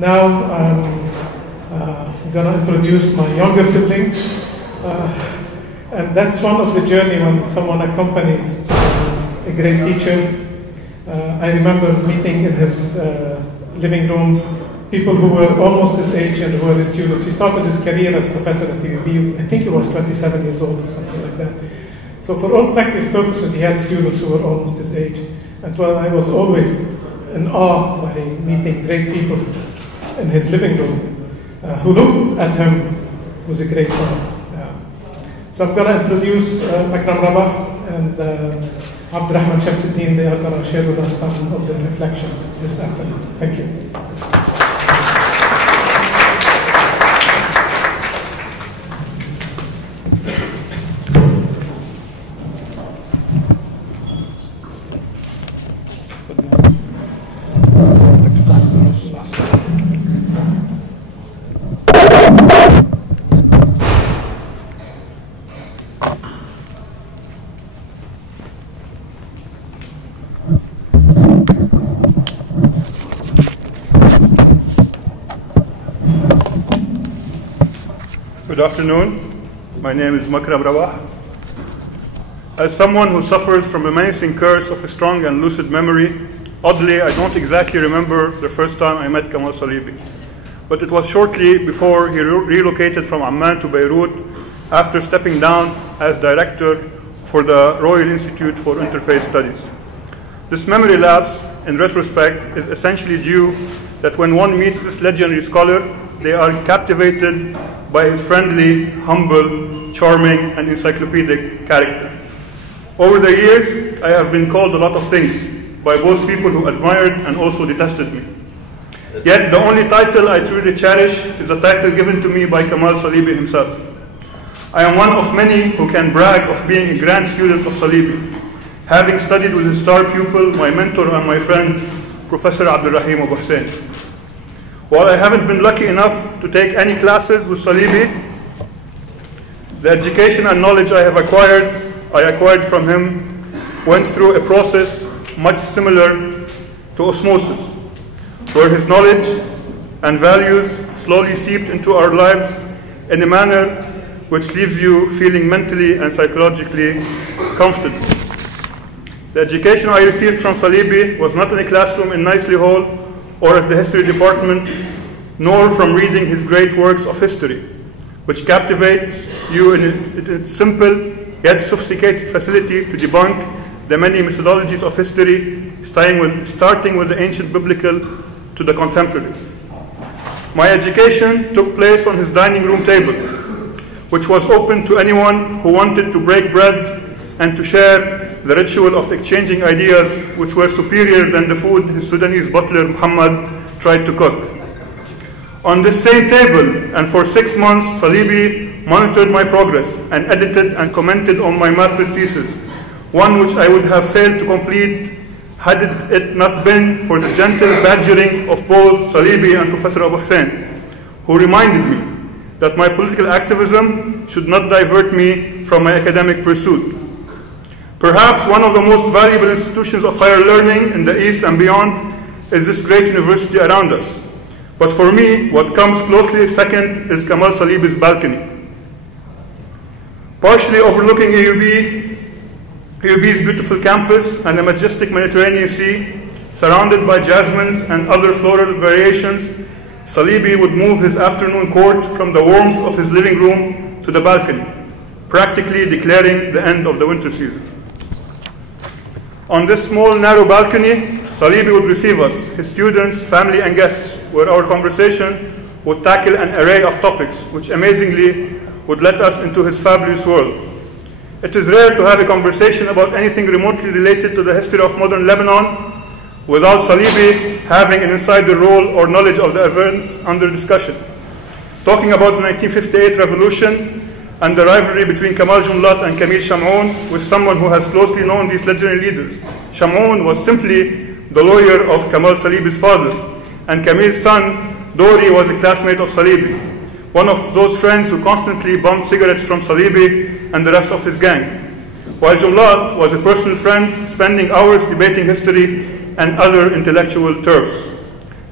Now I'm going to introduce my younger siblings. And that's one of the journey when someone accompanies a great teacher. I remember meeting in his living room people who were almost his age and who were his students. He started his career as professor at TUB. I think he was 27 years old or something like that. So for all practical purposes, he had students who were almost his age. And well, I was always in awe by meeting great people in his living room who looked at him was a great man. So I'm going to introduce Makram Rabah and Abdurrahman Shamsuddin. They are going to share with us some of their reflections this afternoon. Thank you. Good afternoon. My name is Makram Rabah. As someone who suffers from a menacing curse of a strong and lucid memory, oddly, I don't exactly remember the first time I met Kamal Salibi. But it was shortly before he relocated from Amman to Beirut after stepping down as director for the Royal Institute for Interfaith Studies. This memory lapse, in retrospect, is essentially due that when one meets this legendary scholar, they are captivated by his friendly, humble, charming, and encyclopedic character. Over the years, I have been called a lot of things by both people who admired and also detested me. Yet the only title I truly cherish is the title given to me by Kamal Salibi himself. I am one of many who can brag of being a grand student of Salibi, having studied with his star pupil, my mentor and my friend, Professor Abdurrahim Abu Hussein. While I haven't been lucky enough to take any classes with Salibi, the education and knowledge I acquired from him went through a process much similar to osmosis, where his knowledge and values slowly seeped into our lives in a manner which leaves you feeling mentally and psychologically comfortable. The education I received from Salibi was not in a classroom in Nicely Hall or at the history department, nor from reading his great works of history, which captivates you in its simple yet sophisticated facility to debunk the many methodologies of history, starting with the ancient biblical to the contemporary. My education took place on his dining room table, which was open to anyone who wanted to break bread and to share the ritual of exchanging ideas which were superior than the food his Sudanese butler Muhammad tried to cook. On this same table, and for 6 months, Salibi monitored my progress and edited and commented on my master's thesis, one which I would have failed to complete had it not been for the gentle badgering of both Salibi and Professor Abu Hussein, who reminded me that my political activism should not divert me from my academic pursuit. Perhaps one of the most valuable institutions of higher learning in the East and beyond is this great university around us. But for me, what comes closely second is Kamal Salibi's balcony. Partially overlooking AUB's beautiful campus and the majestic Mediterranean Sea, surrounded by jasmines and other floral variations, Salibi would move his afternoon court from the warmth of his living room to the balcony, practically declaring the end of the winter season. On this small, narrow balcony, Salibi would receive us, his students, family, and guests, where our conversation would tackle an array of topics, which amazingly would let us into his fabulous world. It is rare to have a conversation about anything remotely related to the history of modern Lebanon without Salibi having an insider role or knowledge of the events under discussion. Talking about the 1958 revolution and the rivalry between Kamal Jumlat and Camille Chamoun with someone who has closely known these legendary leaders. Chamoun was simply the lawyer of Kamal Salibi's father, and Camille's son, Dori, was a classmate of Salibi, one of those friends who constantly bumped cigarettes from Salibi and the rest of his gang, while Jumlat was a personal friend, spending hours debating history and other intellectual turfs.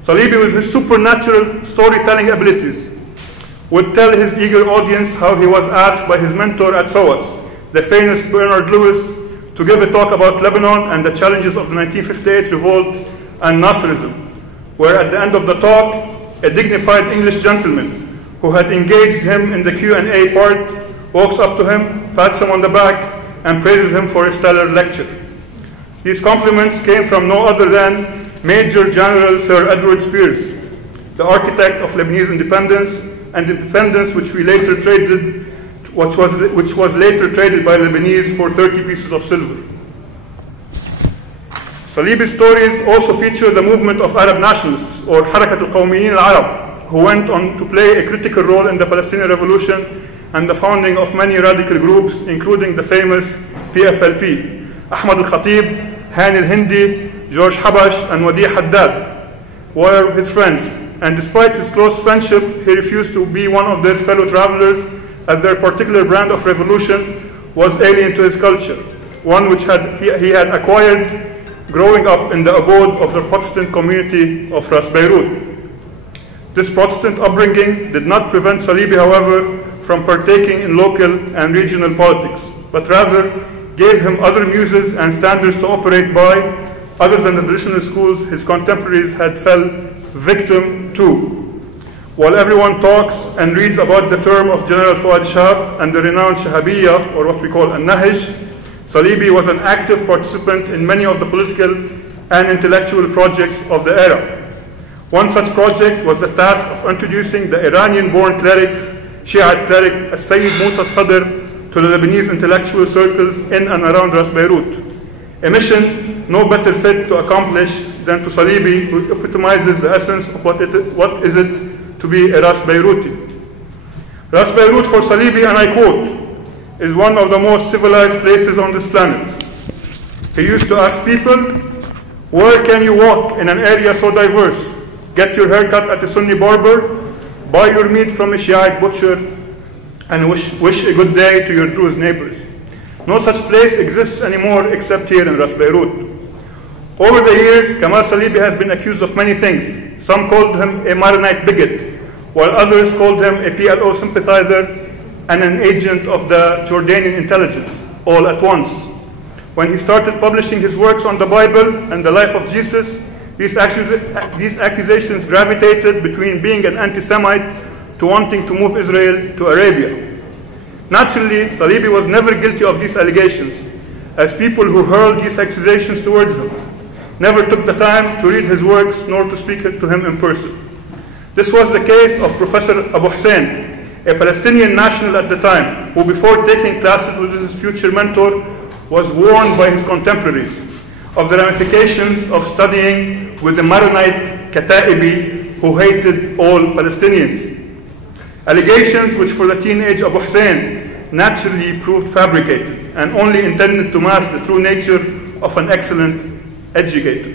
Salibi, with his supernatural storytelling abilities, would tell his eager audience how he was asked by his mentor at SOAS, the famous Bernard Lewis, to give a talk about Lebanon and the challenges of the 1958 revolt and Nasserism, where at the end of the talk, a dignified English gentleman who had engaged him in the Q&A part walks up to him, pats him on the back, and praises him for a stellar lecture. These compliments came from no other than Major General Sir Edward Spears, the architect of Lebanese independence, and independence which was later traded by Lebanese for 30 pieces of silver. Salibi's stories also feature the movement of Arab nationalists, or Harakat al-Qawmiyin al-Arab, who went on to play a critical role in the Palestinian Revolution and the founding of many radical groups, including the famous PFLP. Ahmad al-Khatib, Hani al-Hindi, George Habash, and Wadi Haddad were his friends, and despite his close friendship, he refused to be one of their fellow travelers, as their particular brand of revolution was alien to his culture, one which he had acquired growing up in the abode of the Protestant community of Ras Beirut. This Protestant upbringing did not prevent Salibi, however, from partaking in local and regional politics, but rather gave him other muses and standards to operate by, other than the traditional schools his contemporaries had fell victim to. While everyone talks and reads about the term of General Fuad Shahab and the renowned Shahabiyya, or what we call An-Nahj, Salibi was an active participant in many of the political and intellectual projects of the era. One such project was the task of introducing the Iranian-born cleric, Shiite cleric, Sayyid Musa Sadr, to the Lebanese intellectual circles in and around Ras Beirut. A mission no better fit to accomplish than to Salibi, who epitomizes the essence of what is it to be a Ras Beiruti. Ras Beirut for Salibi, and I quote, is one of the most civilized places on this planet. He used to ask people, where can you walk in an area so diverse? Get your haircut at a Sunni barber, buy your meat from a Shiite butcher, and wish a good day to your Druze neighbors. No such place exists anymore except here in Ras Beirut. Over the years, Kamal Salibi has been accused of many things. Some called him a Maronite bigot, while others called him a PLO sympathizer and an agent of the Jordanian intelligence, all at once. When he started publishing his works on the Bible and the life of Jesus, these accusations gravitated between being an anti-Semite to wanting to move Israel to Arabia. Naturally, Salibi was never guilty of these allegations, as people who hurled these accusations towards him never took the time to read his works nor to speak to him in person. This was the case of Professor Abu Hussein, a Palestinian national at the time, who before taking classes with his future mentor was warned by his contemporaries of the ramifications of studying with the Maronite Kata'ibi who hated all Palestinians. Allegations which for the teenage Abu Hussein naturally proved fabricated and only intended to mask the true nature of an excellent educator.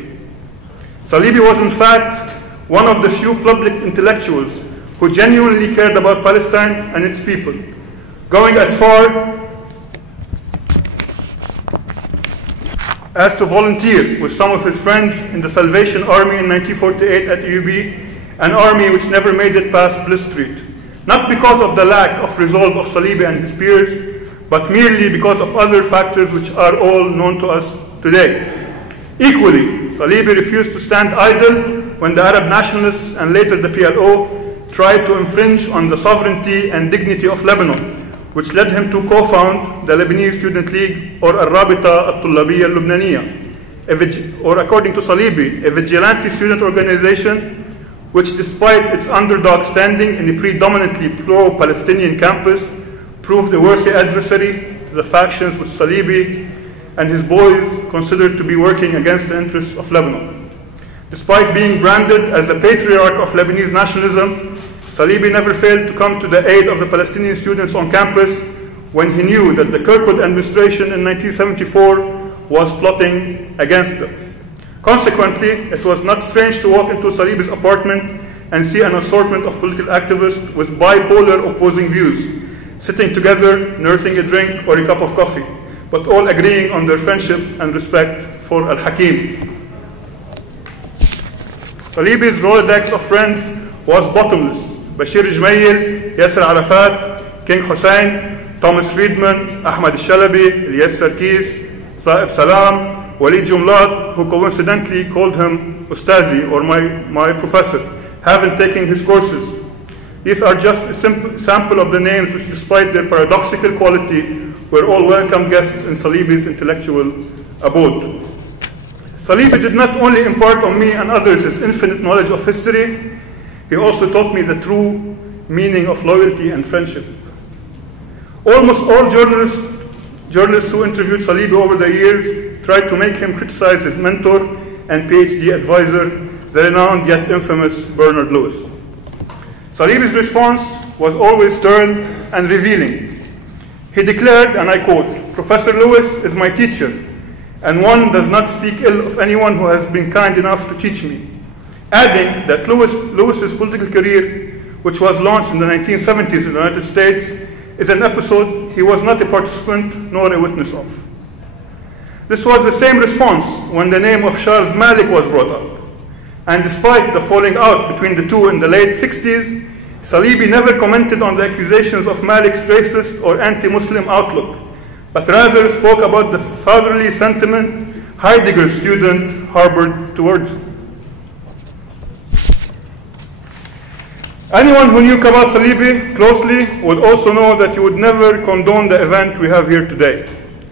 Salibi was in fact one of the few public intellectuals who genuinely cared about Palestine and its people, going as far as to volunteer with some of his friends in the Salvation Army in 1948 at EUB, an army which never made it past Bliss Street, not because of the lack of resolve of Salibi and his peers, but merely because of other factors which are all known to us today. Equally, Salibi refused to stand idle when the Arab nationalists and later the PLO tried to infringe on the sovereignty and dignity of Lebanon, which led him to co-found the Lebanese Student League, or Al-Rabita Al-Tullabiyya Al-Lubnaniyya, or according to Salibi, a vigilante student organization which, despite its underdog standing in a predominantly pro-Palestinian campus, proved a worthy adversary to the factions which Salibi and his boys considered to be working against the interests of Lebanon. Despite being branded as a patriarch of Lebanese nationalism, Salibi never failed to come to the aid of the Palestinian students on campus when he knew that the Kirkwood administration in 1974 was plotting against them. Consequently, it was not strange to walk into Salibi's apartment and see an assortment of political activists with bipolar opposing views, sitting together, nursing a drink or a cup of coffee, but all agreeing on their friendship and respect for Al-Hakim. Salibi's Rolodex of friends was bottomless. Bashir Jmail, Yasser Arafat, King Hussein, Thomas Friedman, Ahmad Shalabi, Ilyas Sarkis, Saib Salam, Walid Jumlat, who coincidentally called him Ustazi, or my professor, having taken his courses. These are just a sample of the names which, despite their paradoxical quality, were all welcome guests in Salibi's intellectual abode. Salibi did not only impart on me and others his infinite knowledge of history, he also taught me the true meaning of loyalty and friendship. Almost all journalists who interviewed Salibi over the years tried to make him criticize his mentor and PhD advisor, the renowned yet infamous Bernard Lewis. Salibi's response was always stern and revealing. He declared, and I quote, "Professor Lewis is my teacher, and one does not speak ill of anyone who has been kind enough to teach me," adding that Lewis's political career, which was launched in the 1970s in the United States, is an episode he was not a participant nor a witness of. This was the same response when the name of Charles Malik was brought up. And despite the falling out between the two in the late 60s, Salibi never commented on the accusations of Malik's racist or anti-Muslim outlook, but rather spoke about the fatherly sentiment Heidegger's student harbored towards him. Anyone who knew Kamal Salibi closely would also know that he would never condone the event we have here today.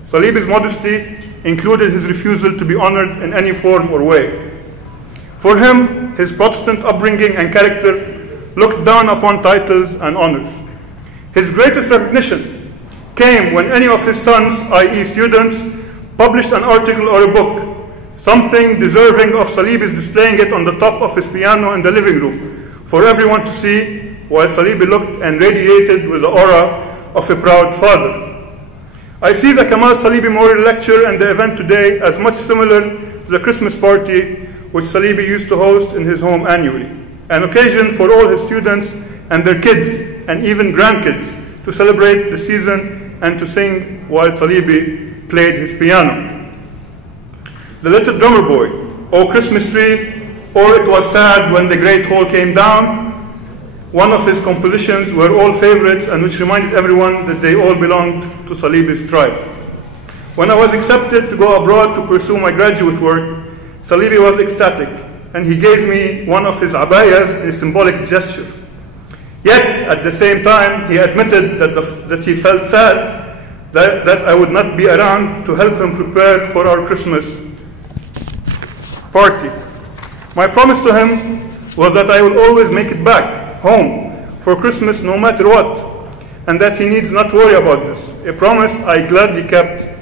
Salibi's modesty included his refusal to be honored in any form or way. For him, his Protestant upbringing and character looked down upon titles and honors. His greatest recognition came when any of his sons, i.e. students, published an article or a book, something deserving of Salibi's displaying it on the top of his piano in the living room for everyone to see, while Salibi looked and radiated with the aura of a proud father. I see the Kamal Salibi Memorial Lecture and the event today as much similar to the Christmas party which Salibi used to host in his home annually, an occasion for all his students and their kids and even grandkids to celebrate the season and to sing while Salibi played his piano. The Little Drummer Boy, O Christmas Tree, or It Was Sad When the Great Hall Came Down, one of his compositions, were all favorites and which reminded everyone that they all belonged to Salibi's tribe. When I was accepted to go abroad to pursue my graduate work, Salibi was ecstatic, and he gave me one of his abayas, a symbolic gesture. Yet, at the same time, he admitted that he felt sad that I would not be around to help him prepare for our Christmas party. My promise to him was that I will always make it back home for Christmas no matter what, and that he needs not worry about this, a promise I gladly kept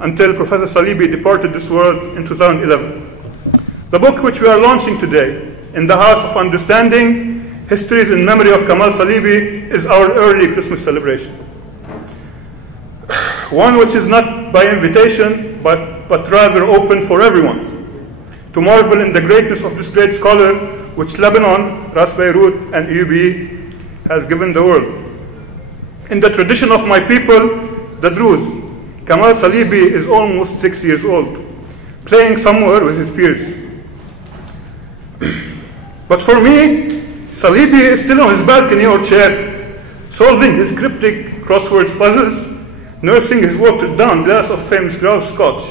until Professor Salibi departed this world in 2011. The book which we are launching today, In the House of Understanding, Histories in Memory of Kamal Salibi, is our early Christmas celebration. One which is not by invitation, but rather open for everyone, to marvel in the greatness of this great scholar which Lebanon, Ras Beirut, and EUB has given the world. In the tradition of my people, the Druze, Kamal Salibi is almost 6 years old, playing somewhere with his peers. But for me, Salibi is still on his balcony or chair, solving his cryptic crosswords puzzles, nursing his watered-down glass of famous grouse scotch.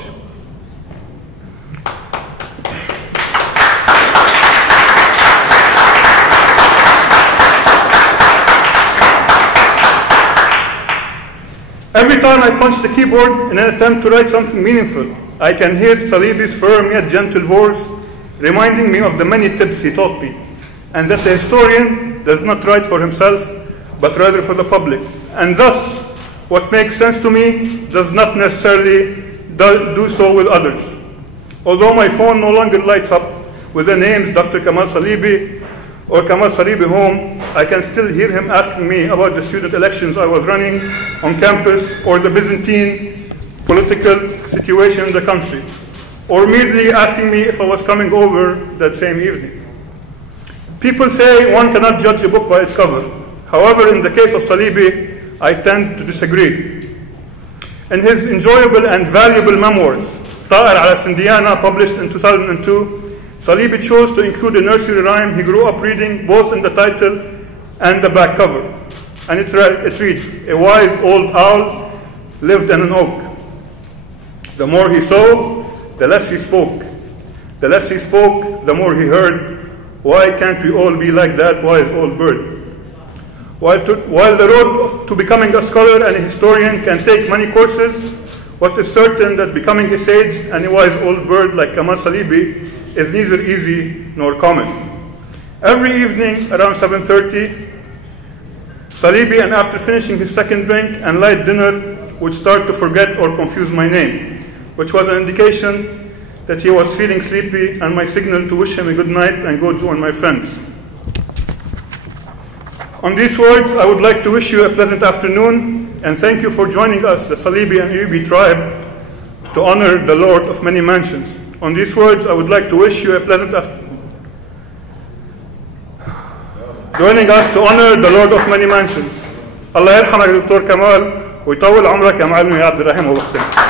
Every time I punch the keyboard in an attempt to write something meaningful, I can hear Salibi's firm yet gentle voice reminding me of the many tips he taught me, and that the historian does not write for himself, but rather for the public. And thus, what makes sense to me does not necessarily do so with others. Although my phone no longer lights up with the names Dr. Kamal Salibi or Kamal Salibi Home, I can still hear him asking me about the student elections I was running on campus, or the Byzantine political situation in the country, or merely asking me if I was coming over that same evening. People say one cannot judge a book by its cover. However, in the case of Salibi, I tend to disagree. In his enjoyable and valuable memoirs, Ta'ar ala Sindiana, published in 2002, Salibi chose to include a nursery rhyme he grew up reading, both in the title and the back cover. And it reads, "A wise old owl lived in an oak. The more he saw, the less he spoke. The less he spoke, the more he heard. Why can't we all be like that wise old bird?" While the road to becoming a scholar and a historian can take many courses, what is certain that becoming a sage and a wise old bird like Kamal Salibi is neither easy nor common. Every evening around 7:30, Salibi, and after finishing his second drink and light dinner, would start to forget or confuse my name, which was an indication that he was feeling sleepy and my signal to wish him a good night and go join my friends. On these words, I would like to wish you a pleasant afternoon and thank you for joining us, the Salibi and Ayubi tribe, to honor the Lord of many mansions. On these words, I would like to wish you a pleasant afternoon. Joining us to honor the Lord of many mansions. الله يرحمك دكتور كمال ويطول عمرك يا معلم يا عبد الرحيم وحسين.